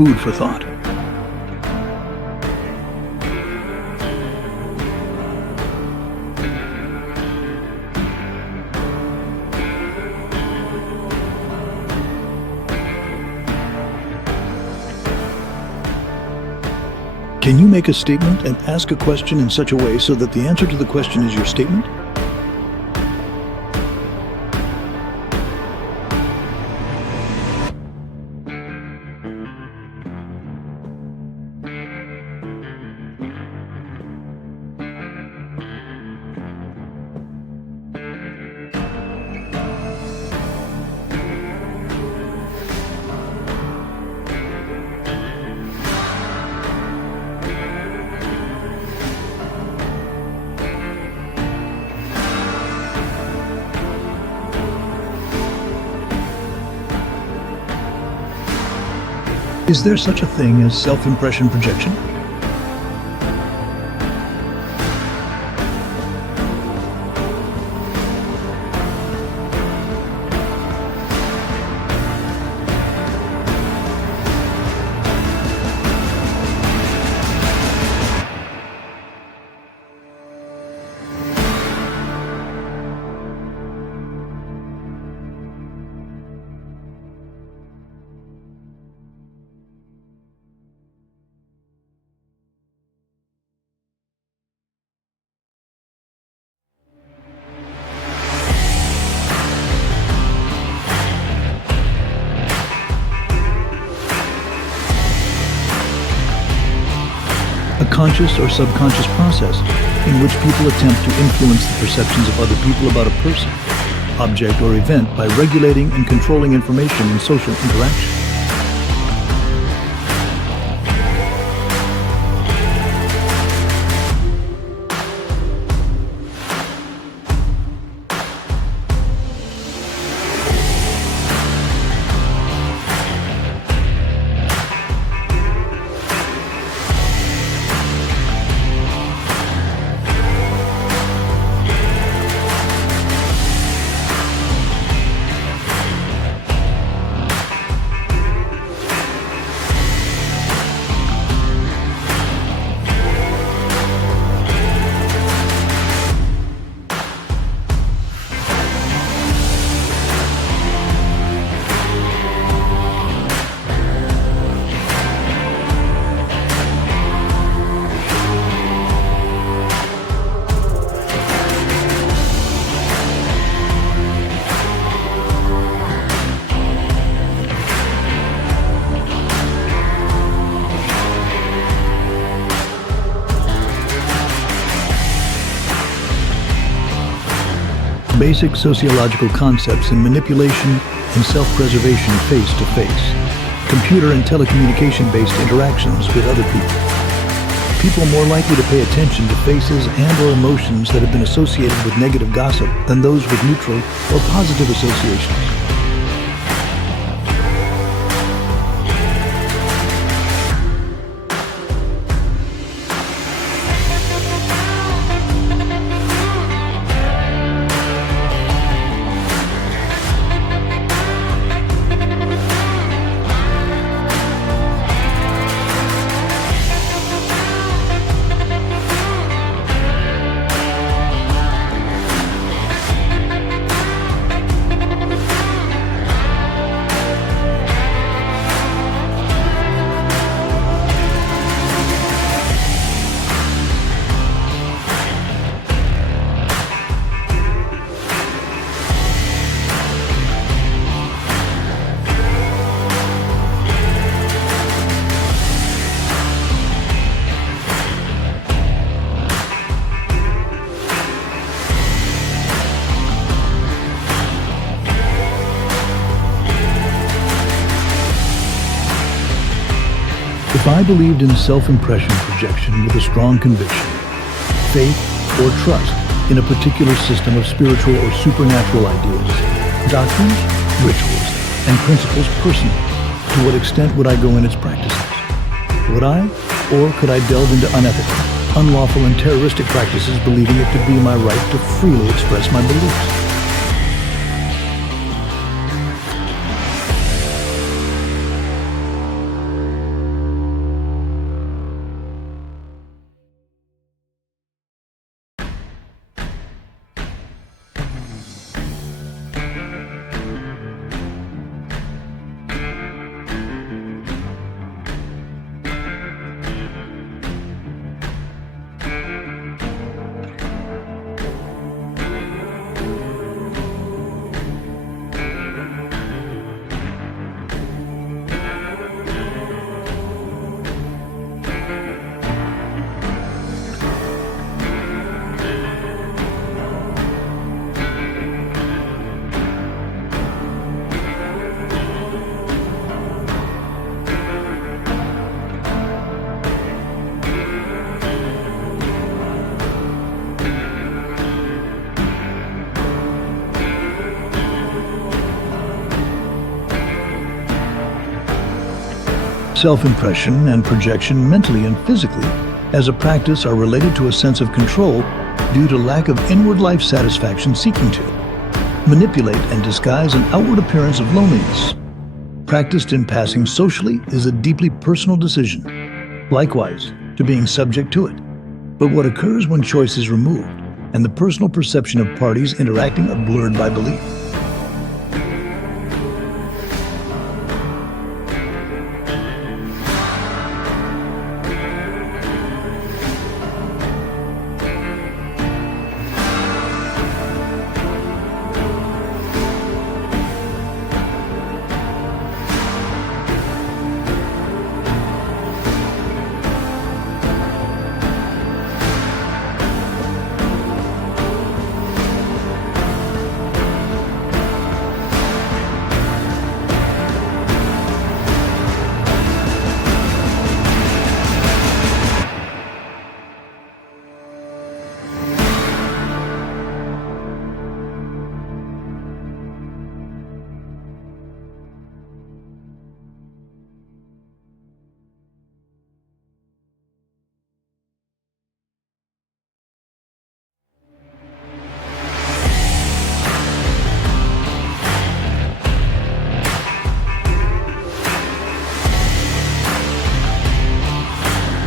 food for thought. Can you make a statement and ask a question in such a way so that the answer to the question is your statement? Is there such a thing as self-impression projection? Conscious or subconscious process in which people attempt to influence the perceptions of other people about a person, object, or event by regulating and controlling information in social interaction. Basic sociological concepts in manipulation and self-preservation face-to-face, computer and telecommunication-based interactions with other people. People are more likely to pay attention to faces and/or emotions that have been associated with negative gossip than those with neutral or positive associations. If I believed in self-impression projection with a strong conviction, faith, or trust in a particular system of spiritual or supernatural ideas, doctrines, rituals, and principles personally, to what extent would I go in its practices? Would I, or could I delve into unethical, unlawful, and terroristic practices believing it to be my right to freely express my beliefs? Self-impression and projection mentally and physically as a practice are related to a sense of control due to lack of inward life satisfaction seeking to manipulate and disguise an outward appearance of loneliness. Practiced in passing socially is a deeply personal decision, likewise to being subject to it. But what occurs when choice is removed and the personal perception of parties interacting are blurred by belief?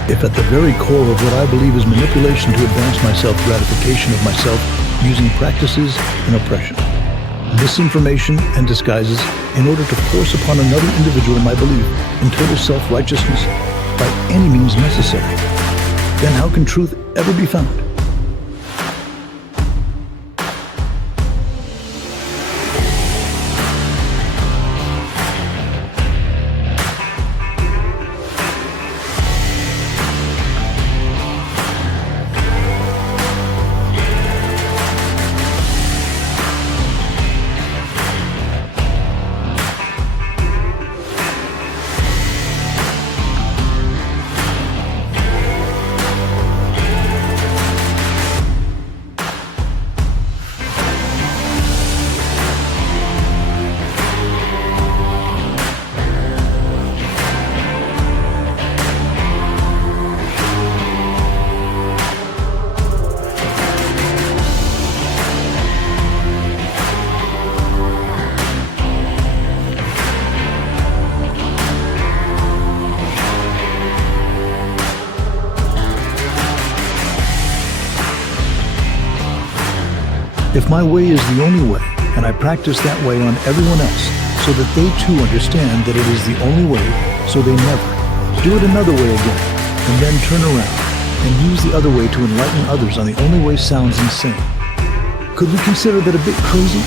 If at the very core of what I believe is manipulation to advance my self-gratification of myself using practices and oppression, misinformation and disguises in order to force upon another individual my belief in total self-righteousness by any means necessary, then how can truth ever be found? If my way is the only way, and I practice that way on everyone else, so that they too understand that it is the only way, so they never do it another way again, and then turn around and use the other way to enlighten others on the only way sounds insane. Could we consider that a bit crazy?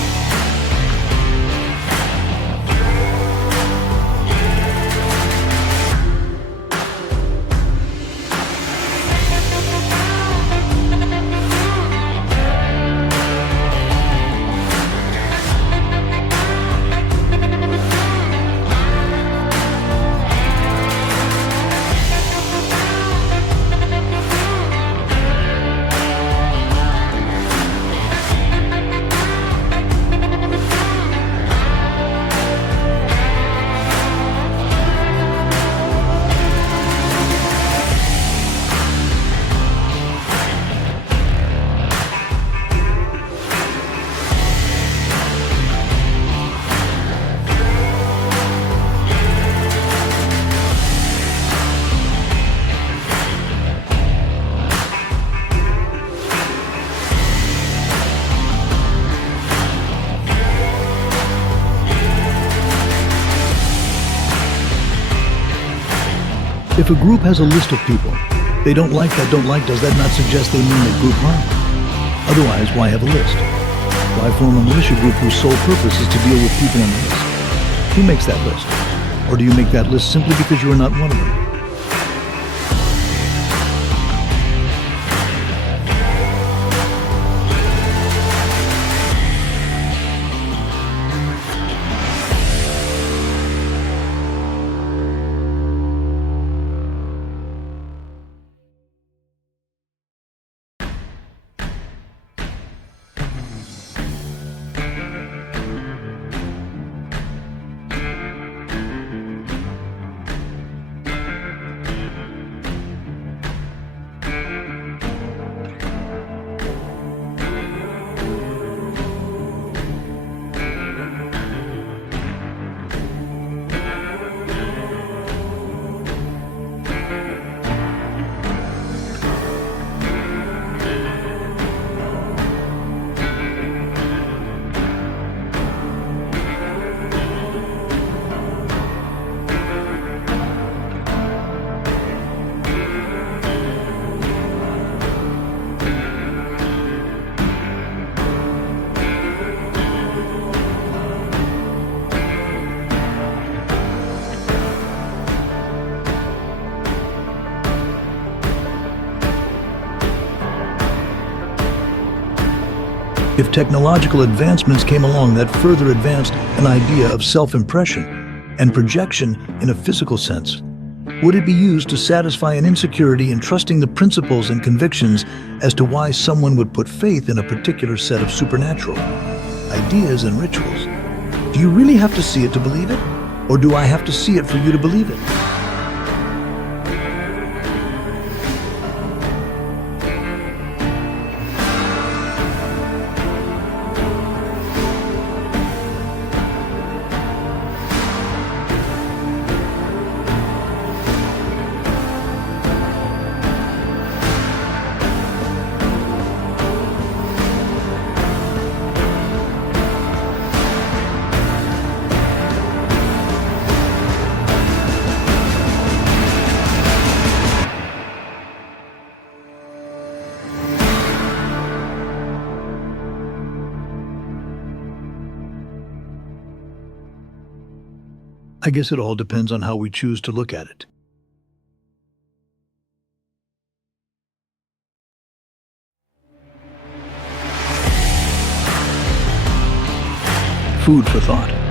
If a group has a list of people they don't like, does that not suggest they mean that group harm? Otherwise, why have a list? Why form a militia group whose sole purpose is to deal with people on the list? Who makes that list? Or do you make that list simply because you are not one of them? If technological advancements came along that further advanced an idea of self-impression and projection in a physical sense, would it be used to satisfy an insecurity in trusting the principles and convictions as to why someone would put faith in a particular set of supernatural ideas and rituals? Do you really have to see it to believe it? Or do I have to see it for you to believe it? I guess it all depends on how we choose to look at it. Food for thought.